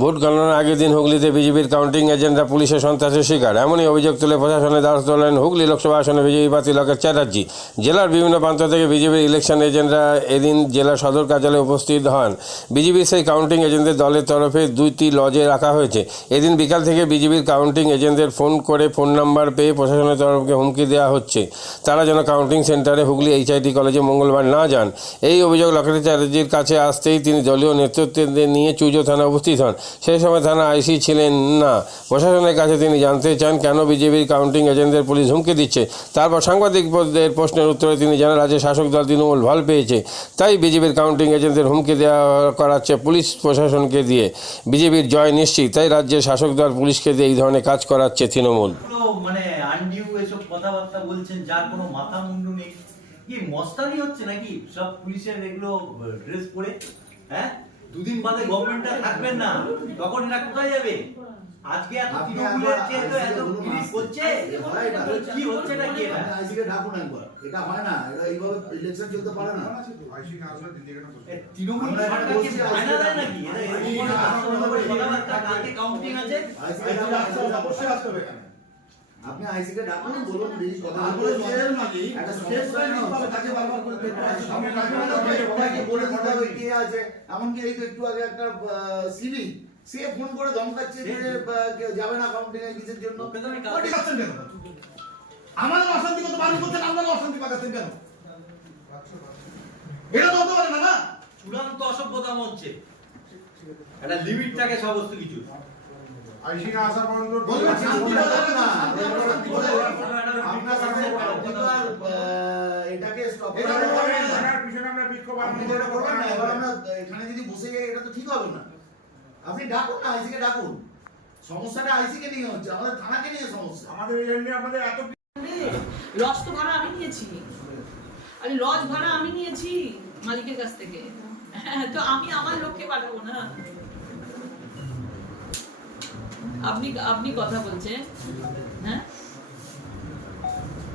Vote গণনার আগের দিন হুগলিতে বিজেপির কাউন্টিং এজেন্টরা পুলিশের সন্ত্রাসের শিকার। এমনই অভিযোগ তুলে প্রশাসনের দ্বারস্থ হলেন হুগলি লোকসভা আসনে বিজেপি প্রার্থী লকেট চ্যাটার্জি। জেলার বিভিন্ন প্রান্ত থেকে বিজেপির ইলেকশন এজেন্টরা এদিন জেলা সদর কার্যালয়ে উপস্থিত হন। বিজেপির সেই কাউন্টিং এজেন্টদের দলের তরফে দুইটি লজে রাখা হয়েছে। এদিন বিকাল থেকে বিজেপির কাউন্টিং এজেন্টদের ফোন করে ফোন নাম্বার পেয়ে প্রশাসনের তরফকে হুমকি দেওয়া হচ্ছে। তারা যেন কাউন্টিং সেন্টারে হুগলি এইচআইটি কলেজে মঙ্গলবার না যান। এই অভিযোগ লকেট চ্যাটার্জির কাছে আসতেই তিনি দলীয় নেতৃত্বদের নিয়ে চুজো থানা উপস্থিত হন। সেই সময় থানা আইসি ছিলেন না। প্রশাসনের কাছে তিনি জানতে চান, কেন বিজেপির কাউন্টিং এজেন্টদের পুলিশ হুমকি দিচ্ছে। তারপর সাংবাদিকদের প্রশ্নের উত্তরে তিনি জানান, রাজ্যের শাসক দল তৃণমূল ভালো পেয়েছে। তাই বিজেপির কাউন্টিং এজেন্টদের হুমকি দেওয়া করাচ্ছে পুলিশ প্রশাসনকে দিয়ে। বিজেপির জয় নিশ্চিত, তাই রাজ্যের শাসক দল পুলিশকে দিয়ে এই ধরনের কাজ করাচ্ছে তৃণমূল। মানে কথাবার্তা বলছেন, যার কোনো মাথা মুন্ডু নেই? কি মস্তানি হচ্ছে নাকি? সব পুলিশের এগুলো ড্রেস পরে হ্যাঁ? দুদিন বাদে গভর্নমেন্টটা থাকবেন না। তখন এরা কোথায় যাবে? আজকে এত তৃণমূলের চেয়ে তো এত আইসিকে না। করছে কি হচ্ছে নাকি এটা আপনি আইসিকে ডাকুন একবার। এটা হয় না। এটা এইভাবে ইলেকশন চলতে পারে না। এ, তৃণমূল আমরা সরকার এখানে কি বসে বায়না আছি। দেয় নাকি? এরা এরকম কথাবার্তা কালকে কাউন্টিং আছে? আইসিকে ডাকুন, অবশ্যই আসতে হবে এখানে। আপনি আইসিকে ডাকুন বলুন প্লিজ কথা বলুন। একটা সমস্যা নেই, তাকে বারবার করে দেখতে হবে। সবাইকে বলে দিতে হবে কে আছে। এমনকি এই তো একটু আগে একটা সিভি সে ফোন করে ধমকাচ্ছে যে যাবে না কাউন্টিং এ কিসের জন্য? আমাদের অশান্তি কত বাড়ি করছেন আপনারা অশান্তি পাঠাচ্ছেন কেন? এটা তো হতে পারে না না? চূড়ান্ত অসভ্যতা হচ্ছে একটা লিমিট থাকে সমস্ত কিছু আইসিনা আসার পর্যন্ত। আপনার আহ, এটাকে স্টপ পিছনে আমরা বিক্ষোভ আপনি আন্দোলন যেটা করবেন না এবার আমরা এখানে যদি বসে যাই এটা তো ঠিক হবে না। আপনি ডাকুন না আইসিকে ডাকুন। সমস্যাটা আইসিকে নিয়ে হচ্ছে আমাদের থানাকে নিয়ে সমস্যা। আমাদের এই আমাদের এত লজ তো ভাড়া আমি নিয়েছি। আরে লজ ভাড়া আমি নিয়েছি মালিকের কাছ থেকে। হ্যাঁ, তো আমি আমার লোককে পাঠাবো না? আপনি আপনি কথা বলছেন হ্যাঁ?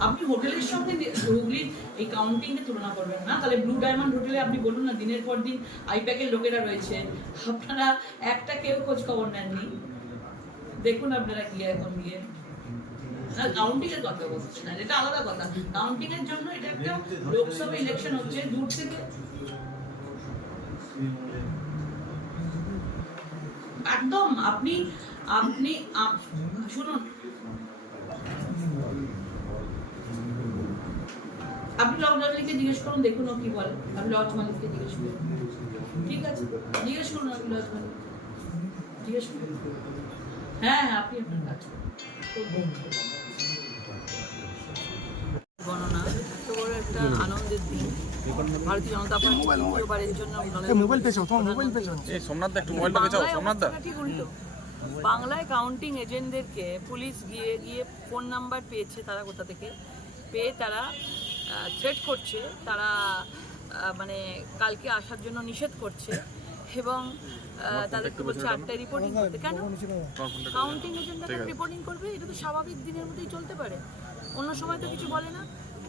আপনি হোটেলের সঙ্গে হুগলির এই কাউন্টিং এ তুলনা করবেন না। তাহলে ব্লু ডায়মন্ড হোটেলে আপনি বলুন না, দিনের পর দিন আইপ্যাকের লোকেরা রয়েছে। আপনারা একটা কেউ খোঁজ খবর নেননি? দেখুন আপনারা গিয়ে এখন গিয়ে। এটা আলাদা কথা। কাউন্টিং জন্য এটা একটা লোকসভা ইলেকশন হচ্ছে, দূর থেকে। একদম, আপনি আপনি শুনুন। আপনি লজ মালিককে জিজ্ঞেস করুন দেখুন ও কি বলে। আপনি লজ মালিককে জিজ্ঞেস করুন। ঠিক আছে? জিজ্ঞেস করুন আপনি লজ মালিক জিজ্ঞেস করুন। হ্যাঁ হ্যাঁ আপনি আপনার কাজ করুন। গণনা এত বড় একটা আনন্দের দিন। ভারতীয় জনতা পার্টি জন্য মোবাইল পেছো তোমার মোবাইল পেছো সোমনাথ একটু মোবাইল পেছো সোমনাথ ঠিক উল্টো। বাংলায় কাউন্টিং এজেন্টদেরকে পুলিশ গিয়ে গিয়ে ফোন নাম্বার পেয়েছে তারা কোথা থেকে? পেয়ে তারা থ্রেট করছে। তারা মানে কালকে আসার জন্য নিষেধ করছে। এবং তাদেরকে বলছে আটটায় রিপোর্টিং করতে? কেন? কাউন্টিং এজেন্টরা রিপোর্টিং করবে? এটা তো স্বাভাবিক দিনের মধ্যেই চলতে পারে। অন্য সময় তো কিছু বলে না।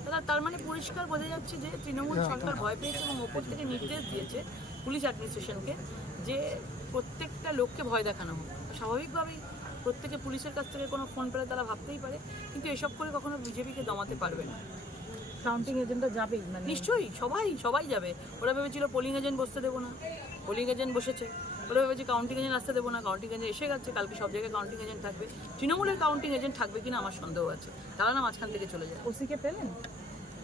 তারা তার মানে পরিষ্কার বোঝা যাচ্ছে যে তৃণমূল সরকার ভয় পেয়েছে এবং ওপর থেকে নির্দেশ দিয়েছে পুলিশ অ্যাডমিনিস্ট্রেশনকে যে প্রত্যেকটা লোককে ভয় দেখানো হোক। স্বাভাবিকভাবেই প্রত্যেকে পুলিশের কাছ থেকে কোনো ফোন পেলে তারা ভাবতেই পারে কিন্তু এসব করে কখনো বিজেপিকে দমাতে পারবে না। কাউন্টিং এজেন্টরা যাবেই মানে নিশ্চয়ই সবাই সবাই যাবে। ওরা ভেবেছিল পোলিং এজেন্ট বসতে দেবো না। পোলিং এজেন্ট বসেছে। ওরা ভেবেছে কাউন্টিং এজেন্ট আসতে দেবো না। কাউন্টিং এজেন্ট এসে গেছে কালকে সব জায়গায় কাউন্টিং এজেন্ট থাকবে। তৃণমূলের কাউন্টিং এজেন্ট থাকবে কিনা আমার সন্দেহ আছে। তারা না মাঝখান থেকে চলে যায়। ওসিকে পেলেন?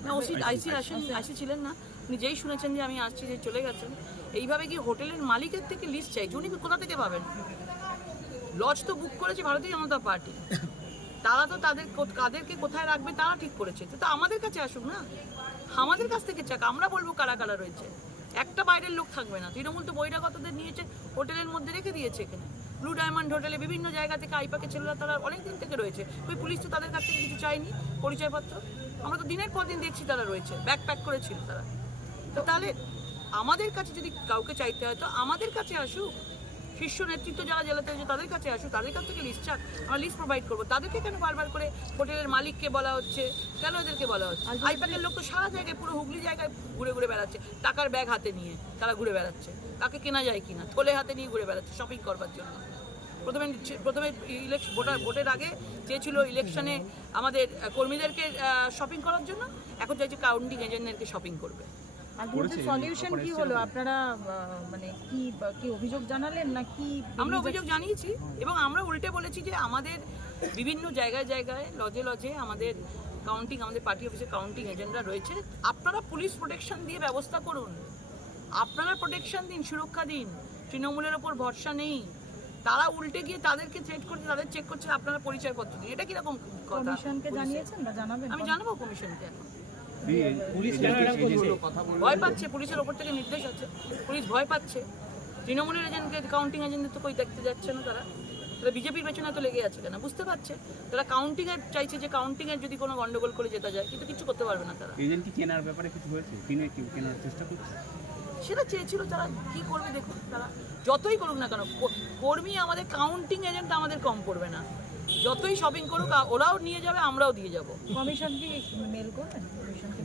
না ওসি আইসি আসেন আইসি ছিলেন না। উনি যেই শুনেছেন যে আমি আসছি যে চলে গেছেন এইভাবে কি হোটেলের মালিকের থেকে লিস্ট চাইছে উনি কোথা থেকে পাবেন? লজ তো বুক করেছে ভারতীয় জনতা পার্টি। তারা তো তাদের কাদেরকে কোথায় রাখবে তারা ঠিক করেছে। তো আমাদের কাছে আসুক না। আমাদের কাছ থেকে চাক, আমরা বলব কারা কারা রয়েছে। একটা বাইরের লোক থাকবে না। তৃণমূল তো বহিরাগতদের নিয়েছে, হোটেলের মধ্যে রেখে দিয়েছে এখানে। ব্লু ডায়মন্ড হোটেলে বিভিন্ন জায়গা থেকে আইপাকে ছেলেরা তারা অনেক দিন থেকে রয়েছে। ওই পুলিশ তো তাদের কাছ থেকে কিছু চায়নি, পরিচয়পত্র। আমরা তো দিনের পর দিন দেখছি তারা রয়েছে ব্যাগ প্যাক করেছিল তারা। তো তাহলে আমাদের কাছে যদি কাউকে চাইতে হয়, তো আমাদের কাছে আসুক। শীর্ষ নেতৃত্ব যারা জেলাতে হয়েছে তাদের কাছে আসুক তাদের কাছ থেকে লিস্ট চাক আমরা লিস্ট প্রোভাইড করব। তাদেরকে কেন বারবার করে হোটেলের মালিককে বলা হচ্ছে? কেন এদেরকে বলা হচ্ছে? আইপ্যাকের লোক তো সারা জায়গায় পুরো হুগলি জায়গায় ঘুরে ঘুরে বেড়াচ্ছে। টাকার ব্যাগ হাতে নিয়ে তারা ঘুরে বেড়াচ্ছে। তাকে কেনা যায় কিনা? থলে হাতে নিয়ে ঘুরে বেড়াচ্ছে শপিং করবার জন্য। প্রথমে প্রথমে ইলেকশন ভোটার ভোটের আগে চেয়েছিল ইলেকশনে আমাদের কর্মীদেরকে শপিং করার জন্য। এখন চাইছে কাউন্টিং এজেন্টদেরকে শপিং করবে। আলটিমেটলি সলিউশন কি হলো? আপনারা মানে কি কি অভিযোগ জানালেন না কি আমরা অভিযোগ জানিয়েছি এবং আমরা উল্টে বলেছি যে আমাদের বিভিন্ন জায়গায় জায়গায় লজে লজে আমাদের কাউন্টিং আমাদের পার্টি অফিসে কাউন্টিং এজেন্টরা রয়েছে। আপনারা পুলিশ প্রোটেকশন দিয়ে ব্যবস্থা করুন। আপনারা প্রোটেকশন দিন সুরক্ষা দিন। তৃণমূলের ওপর ভরসা নেই। তারা উল্টে গিয়ে তাদেরকে চেক করছে তাদের চেক করছে আপনারা পরিচয়পত্র দিন। এটা কীরকম কথা? কমিশনকে জানিয়েছেন বা জানাবেন আমি জানাব কমিশনকে এখন। ভয় পাচ্ছে পুলিশের ওপর থেকে নির্দেশ আছে। পুলিশ ভয় পাচ্ছে। তৃণমূলের এজেন্টকে কাউন্টিং এজেন্টদের তো কই দেখতে যাচ্ছে না তারা। তারা বিজেপির পেছনে তো লেগে আছে কেন? বুঝতে পারছে? তারা কাউন্টিং এর চাইছে যে কাউন্টিং এর যদি কোনো গন্ডগোল করে যেতে যায় কিন্তু কিছু করতে পারবে না তারা। এজেন্ট কি কেনার ব্যাপারে কিছু হয়েছে? কিনে কি কেনার চেষ্টা করছে? সেটা চেয়েছিল তারা কি করবে দেখুন তারা। যতই করুক না কেন কর্মী আমাদের কাউন্টিং এজেন্ট আমাদের কম করবে না। যতই শপিং করুক ওরাও নিয়ে যাবে আমরাও দিয়ে যাব। কমিশন কি মেল করবেন?